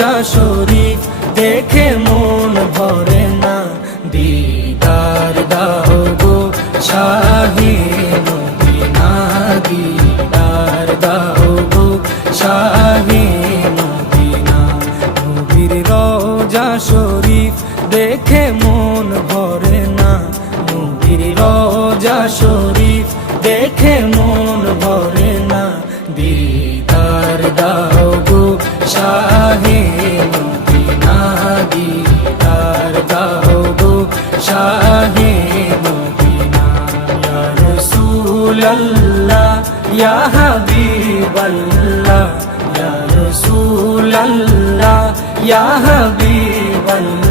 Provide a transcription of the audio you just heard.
রোজা শরীফ দেখে মন ভরে না, দিদার দাও গো শাহে মদিনা, দিদার দাও গো শাহে মদিনা। নবীর রোজা শরীফ দেখে মন ভরে না, নবীর রোজা শরীফ দেখে মন ভরে না, দিদার দাও গো শাহে মদিনা, দিদার দাও গো শাহে মদিনা। ইয়া রাসূলুল্লাহ ইয়া হাবিবাল্লাহ, ইয়া রাসূলুল্লাহ ইয়া হাবিবাল্লাহ।